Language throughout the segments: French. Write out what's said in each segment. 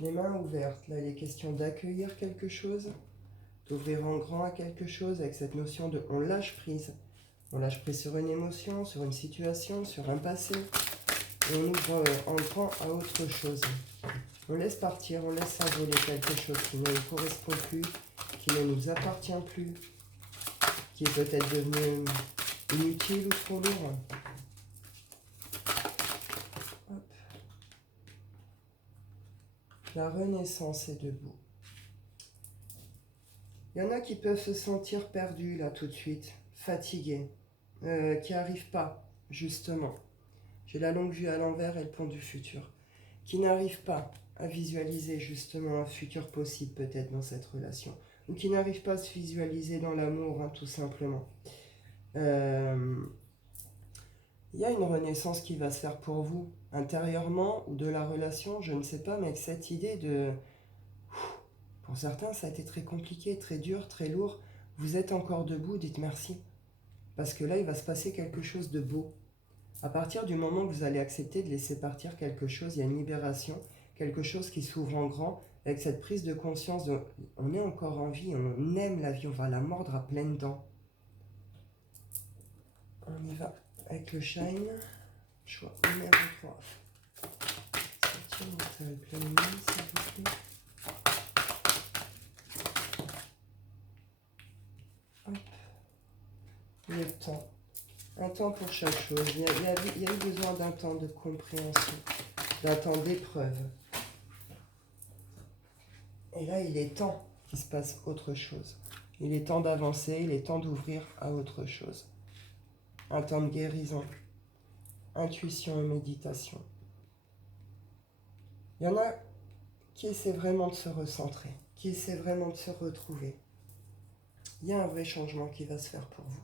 Les mains ouvertes. Là, il est question d'accueillir quelque chose, d'ouvrir en grand à quelque chose avec cette notion de on lâche prise. On lâche prise sur une émotion, sur une situation, sur un passé. Et on ouvre en grand à autre chose. On laisse partir, on laisse s'envoler quelque chose qui ne nous correspond plus, qui ne nous appartient plus, qui est peut-être devenu inutile ou trop lourd. Hop. La renaissance est debout. Il y en a qui peuvent se sentir perdus là tout de suite, fatigués, qui n'arrivent pas, justement. J'ai la longue vue à l'envers et le pont du futur. Qui n'arrivent pas à visualiser justement un futur possible peut-être dans cette relation. Ou qui n'arrivent pas à se visualiser dans l'amour, hein, tout simplement. Il y a une renaissance qui va se faire pour vous, intérieurement ou de la relation, je ne sais pas, mais avec cette idée de... Pour certains, ça a été très compliqué, très dur, très lourd. Vous êtes encore debout, dites merci. Parce que là, il va se passer quelque chose de beau. À partir du moment où vous allez accepter de laisser partir quelque chose, il y a une libération, quelque chose qui s'ouvre en grand, avec cette prise de conscience de on est encore en vie, on aime la vie, on va la mordre à pleines dents. On y va avec le shine, choix numéro 3. Sortir mental, pleine lune, s'il vous plaît. Hop. Le temps. Un temps pour chaque chose. Il y a eu besoin d'un temps de compréhension, d'un temps d'épreuve. Et là, il est temps qu'il se passe autre chose. Il est temps d'avancer, il est temps d'ouvrir à autre chose. Un temps de guérison, intuition et méditation. Il y en a qui essaient vraiment de se recentrer, qui essaient vraiment de se retrouver. Il y a un vrai changement qui va se faire pour vous.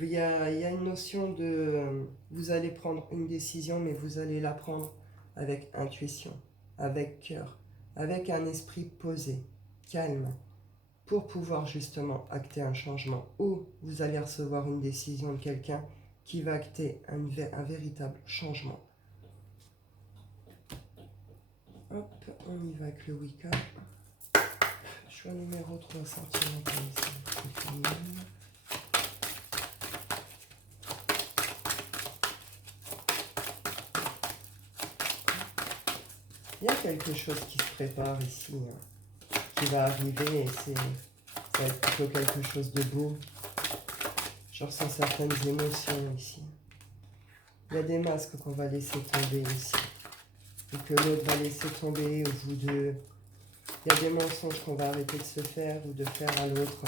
Il y a une notion de... Vous allez prendre une décision, mais vous allez la prendre avec intuition, avec cœur, avec un esprit posé, calme, pour pouvoir justement acter un changement. Ou vous allez recevoir une décision de quelqu'un qui va acter un véritable changement. Hop, on y va avec le Wicca. Choix numéro 3, sentimentalisme. Il y a quelque chose qui se prépare ici, hein, qui va arriver, et ça va être plutôt quelque chose de beau. Je ressens certaines émotions ici. Il y a des masques qu'on va laisser tomber ici, et que l'autre va laisser tomber, ou vous deux. Il y a des mensonges qu'on va arrêter de se faire ou de faire à l'autre,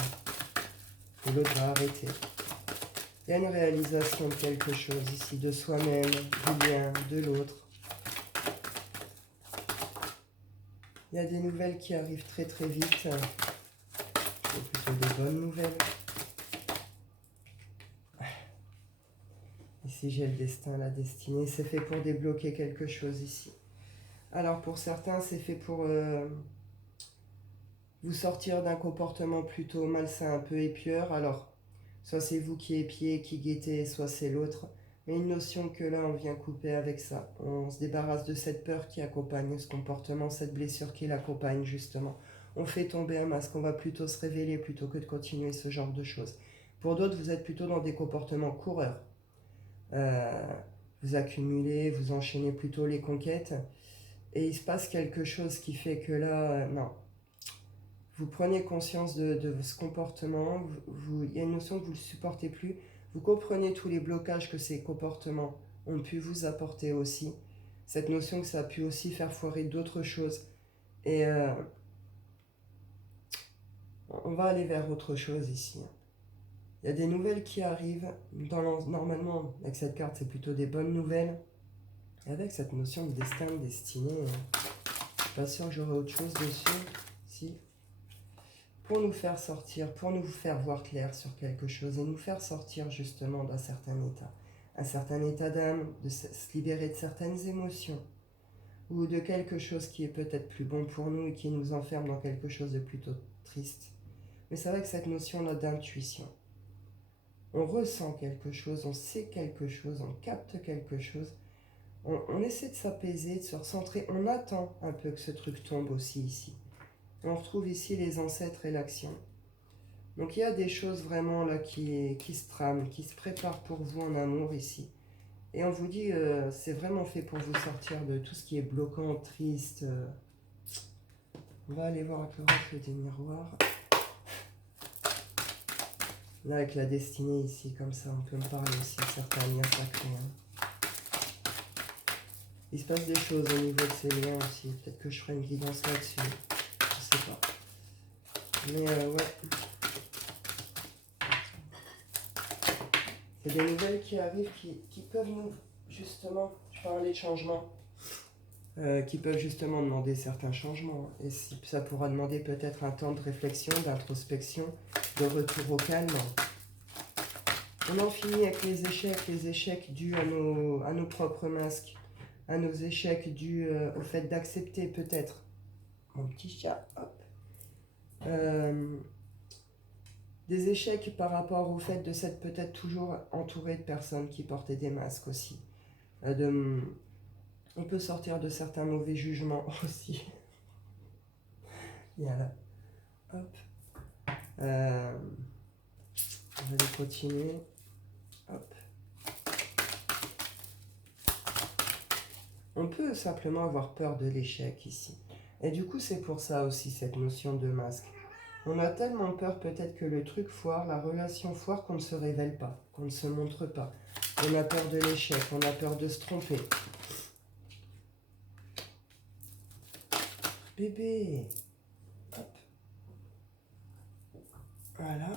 que l'autre va arrêter. Il y a une réalisation de quelque chose ici, de soi-même, du lien, de l'autre. Il y a des nouvelles qui arrivent très très vite. C'est plutôt des bonnes nouvelles. Ici j'ai le destin, la destinée. C'est fait pour débloquer quelque chose ici. Alors pour certains, c'est fait pour vous sortir d'un comportement plutôt malsain, un peu épieur. Alors, soit c'est vous qui épiez, qui guettez, soit c'est l'autre. Mais une notion que là, on vient couper avec ça. On se débarrasse de cette peur qui accompagne ce comportement, cette blessure qui l'accompagne justement. On fait tomber un masque, on va plutôt se révéler plutôt que de continuer ce genre de choses. Pour d'autres, vous êtes plutôt dans des comportements coureurs. Vous accumulez, vous enchaînez plutôt les conquêtes. Et il se passe quelque chose qui fait que là, non. Vous prenez conscience de ce comportement, il y a une notion que vous ne le supportez plus, vous comprenez tous les blocages que ces comportements ont pu vous apporter aussi, cette notion que ça a pu aussi faire foirer d'autres choses. Et on va aller vers autre chose ici. Il y a des nouvelles qui arrivent, normalement avec cette carte c'est plutôt des bonnes nouvelles, et avec cette notion de destin, de destinée, je suis pas sûr que j'aurai autre chose dessus, si... Pour nous faire sortir, pour nous faire voir clair sur quelque chose et nous faire sortir justement d'un certain état d'âme, de se libérer de certaines émotions ou de quelque chose qui est peut-être plus bon pour nous et qui nous enferme dans quelque chose de plutôt triste. Mais c'est avec cette notion-là d'intuition. On ressent quelque chose, on sait quelque chose, on capte quelque chose. On essaie de s'apaiser, de se recentrer. On attend un peu que ce truc tombe aussi ici. On retrouve ici les ancêtres et l'action. Donc il y a des choses vraiment là qui se trament, qui se préparent pour vous en amour ici. Et on vous dit, c'est vraiment fait pour vous sortir de tout ce qui est bloquant, triste. On va aller voir avec l'oracle des miroirs. Là, avec la destinée ici, comme ça, on peut me parler aussi de certains liens sacrés. Hein. Il se passe des choses au niveau de ces liens aussi. Peut-être que je ferai une guidance là-dessus. Je sais pas. Mais ouais. C'est des nouvelles qui arrivent qui peuvent nous, justement, je parlais de changement, qui peuvent justement demander certains changements. Et ça pourra demander peut-être un temps de réflexion, d'introspection, de retour au calme. On en finit avec les échecs dus à nos propres masques, à nos échecs dus au fait d'accepter peut-être, mon petit chat, hop, des échecs par rapport au fait de s'être peut-être toujours entouré de personnes qui portaient des masques aussi. On peut sortir de certains mauvais jugements aussi. Voilà. Hop. On va aller continuer. Hop. On peut simplement avoir peur de l'échec ici. Et du coup, c'est pour ça aussi cette notion de masque. On a tellement peur peut-être que le truc foire, la relation foire, qu'on ne se révèle pas, qu'on ne se montre pas. On a peur de l'échec, on a peur de se tromper. Bébé. Hop. Voilà.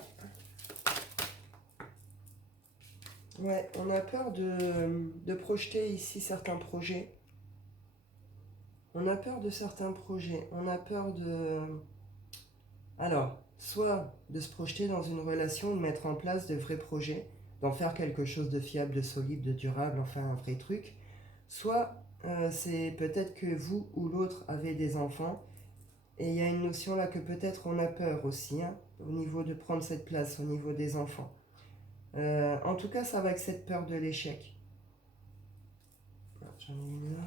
Ouais, on a peur de projeter ici certains projets. On a peur de certains projets. On a peur de... Alors, soit de se projeter dans une relation, de mettre en place de vrais projets, d'en faire quelque chose de fiable, de solide, de durable, enfin un vrai truc. Soit c'est peut-être que vous ou l'autre avez des enfants. Et il y a une notion là que peut-être on a peur aussi, hein, au niveau de prendre cette place, au niveau des enfants. En tout cas, ça va avec cette peur de l'échec. J'en ai une là.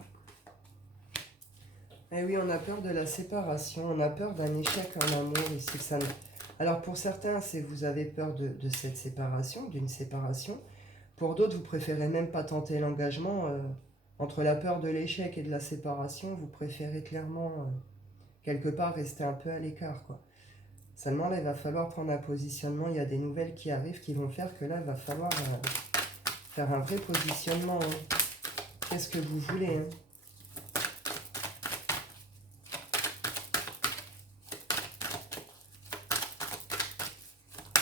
Et oui, on a peur de la séparation, on a peur d'un échec en amour ici. Que ça... Alors pour certains, c'est vous avez peur de cette séparation, d'une séparation. Pour d'autres, vous préférez même pas tenter l'engagement. Entre la peur de l'échec et de la séparation, vous préférez clairement, quelque part, rester un peu à l'écart, quoi. Seulement là, il va falloir prendre un positionnement. Il y a des nouvelles qui arrivent qui vont faire que là, il va falloir faire un vrai positionnement. Hein. Qu'est-ce que vous voulez, hein?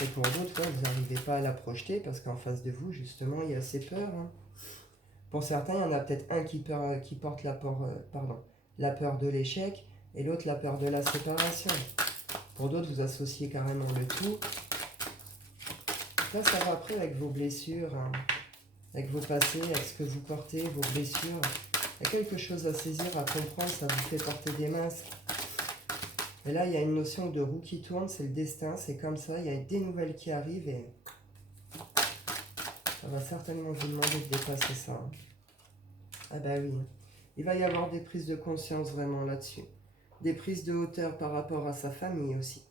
Et pour d'autres, ouais, vous n'arrivez pas à la projeter parce qu'en face de vous, justement, il y a ces peurs. Hein. Pour certains, il y en a peut-être un qui porte la peur de l'échec et l'autre la peur de la séparation. Pour d'autres, vous associez carrément le tout. Là, ça va après avec vos blessures, hein, avec vos passés, avec ce que vous portez, vos blessures. Il y a quelque chose à saisir, à comprendre, ça vous fait porter des masques. Et là, il y a une notion de roue qui tourne, c'est le destin, c'est comme ça, il y a des nouvelles qui arrivent et ça va certainement vous demander de dépasser ça. Hein. Ah bah oui, il va y avoir des prises de conscience vraiment là-dessus. Des prises de hauteur par rapport à sa famille aussi.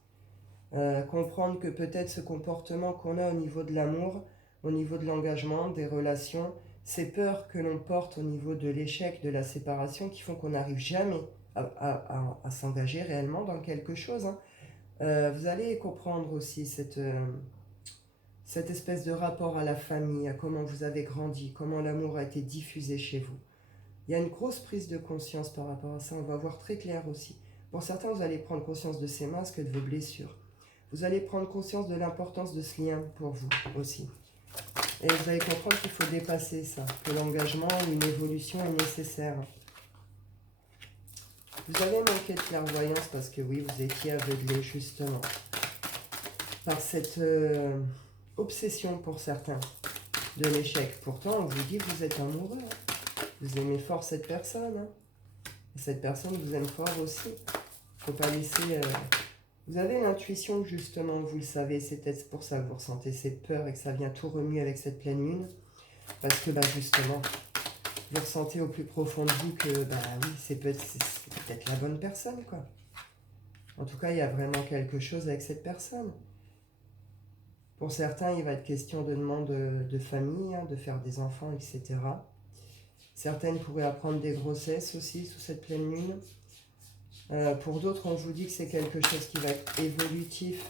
Comprendre que peut-être ce comportement qu'on a au niveau de l'amour, au niveau de l'engagement, des relations, ces peurs que l'on porte au niveau de l'échec, de la séparation, qui font qu'on n'arrive jamais à s'engager réellement dans quelque chose. Hein. Vous allez comprendre aussi cette espèce de rapport à la famille, à comment vous avez grandi, comment l'amour a été diffusé chez vous. Il y a une grosse prise de conscience par rapport à ça, on va voir très clair aussi. Pour certains, vous allez prendre conscience de ces masques et de vos blessures. Vous allez prendre conscience de l'importance de ce lien pour vous aussi. Et vous allez comprendre qu'il faut dépasser ça, que l'engagement, une évolution est nécessaire. Vous avez manqué de clairvoyance parce que oui, vous étiez aveuglé justement par cette obsession pour certains de l'échec. Pourtant, on vous dit que vous êtes amoureux. Hein. Vous aimez fort cette personne. Hein. Et cette personne vous aime fort aussi. Il ne faut pas laisser... Vous avez l'intuition justement, vous le savez, c'est peut-être pour ça que vous ressentez cette peur et que ça vient tout remuer avec cette pleine lune. Parce que justement, vous ressentez au plus profond de vous que, bah oui, c'est peut-être la bonne personne, quoi. En tout cas, il y a vraiment quelque chose avec cette personne. Pour certains, il va être question de demande de famille, hein, de faire des enfants, etc. Certaines pourraient apprendre des grossesses aussi sous cette pleine lune. Pour d'autres, on vous dit que c'est quelque chose qui va être évolutif.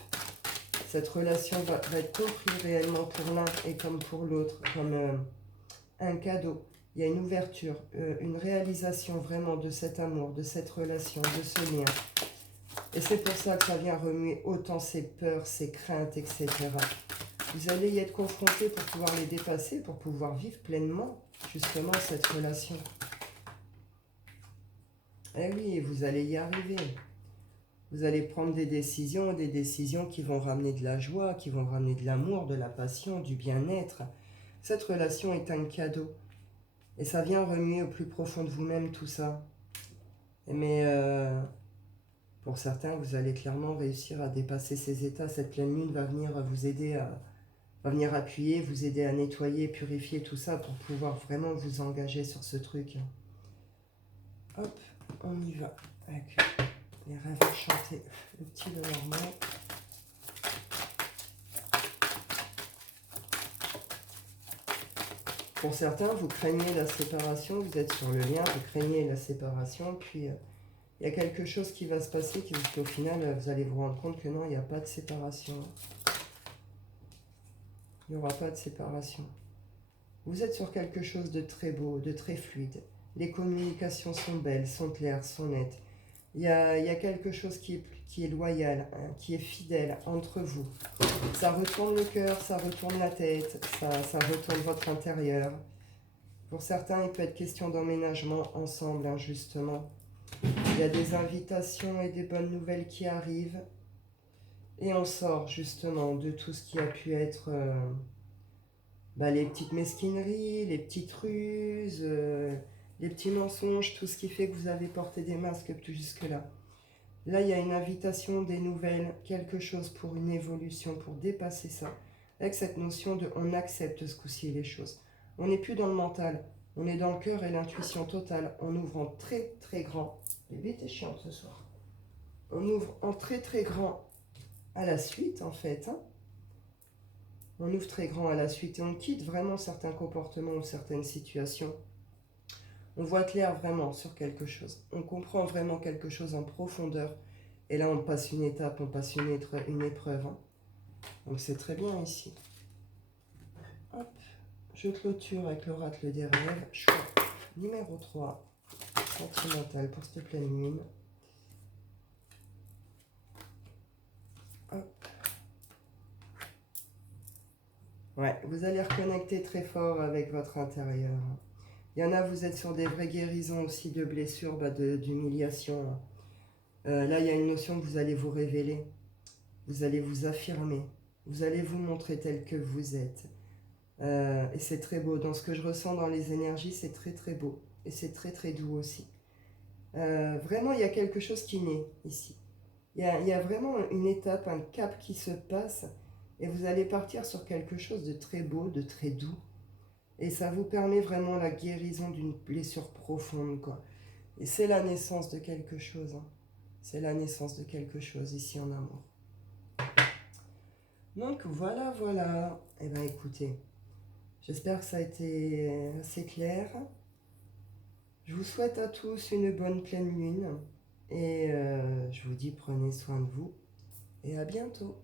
Cette relation va être comprise réellement pour l'un et comme pour l'autre, comme un cadeau. Il y a une ouverture, une réalisation vraiment de cet amour, de cette relation, de ce lien. Et c'est pour ça que ça vient remuer autant ses peurs, ses craintes, etc. Vous allez y être confronté pour pouvoir les dépasser, pour pouvoir vivre pleinement, justement, cette relation. Eh oui, vous allez y arriver. Vous allez prendre des décisions qui vont ramener de la joie, qui vont ramener de l'amour, de la passion, du bien-être. Cette relation est un cadeau. Et ça vient remuer au plus profond de vous-même tout ça. Mais pour certains, vous allez clairement réussir à dépasser ces états. Cette pleine lune va venir vous aider va venir appuyer, vous aider à nettoyer, purifier tout ça pour pouvoir vraiment vous engager sur ce truc. Hop, on y va avec les rêves enchantés. Le petit Lenormand. Pour certains, vous craignez la séparation, vous êtes sur le lien, vous craignez la séparation, puis il y a quelque chose qui va se passer qui au final, vous allez vous rendre compte que non, il n'y a pas de séparation. Il n'y aura pas de séparation. Vous êtes sur quelque chose de très beau, de très fluide. Les communications sont belles, sont claires, sont nettes. Il y a quelque chose qui est loyal, hein, qui est fidèle entre vous. Ça retourne le cœur, ça retourne la tête, ça retourne votre intérieur. Pour certains, il peut être question d'emménagement ensemble, hein, justement. Il y a des invitations et des bonnes nouvelles qui arrivent. Et on sort justement de tout ce qui a pu être les petites mesquineries, les petites ruses, les petits mensonges, tout ce qui fait que vous avez porté des masques jusque-là. Là, il y a une invitation, des nouvelles, quelque chose pour une évolution, pour dépasser ça. Avec cette notion de on accepte ce coup-ci les choses. On n'est plus dans le mental, on est dans le cœur et l'intuition totale. On ouvre en très très grand. Bébé, t'es chiant ce soir. On ouvre en très très grand à la suite en fait. Hein. On ouvre très grand à la suite et on quitte vraiment certains comportements ou certaines situations. On voit clair vraiment sur quelque chose. On comprend vraiment quelque chose en profondeur. Et là, on passe une étape, on passe une épreuve. Hein. Donc c'est très bien ici. Hop, je clôture avec l'oracle des rêves. Choix numéro 3, sentimental pour cette pleine lune. Hop. Ouais, vous allez reconnecter très fort avec votre intérieur. Il y en a, vous êtes sur des vraies guérisons aussi de blessures, d'humiliation. Là, il y a une notion que vous allez vous révéler. Vous allez vous affirmer. Vous allez vous montrer tel que vous êtes. Et c'est très beau. Dans ce que je ressens dans les énergies, c'est très très beau. Et c'est très très doux aussi. Vraiment, il y a quelque chose qui naît ici. Il y a vraiment une étape, un cap qui se passe. Et vous allez partir sur quelque chose de très beau, de très doux. Et ça vous permet vraiment la guérison d'une blessure profonde, quoi. Et c'est la naissance de quelque chose. Hein. C'est la naissance de quelque chose ici en amour. Donc voilà, voilà. Eh bien écoutez, j'espère que ça a été assez clair. Je vous souhaite à tous une bonne pleine lune. Et je vous dis prenez soin de vous. Et à bientôt.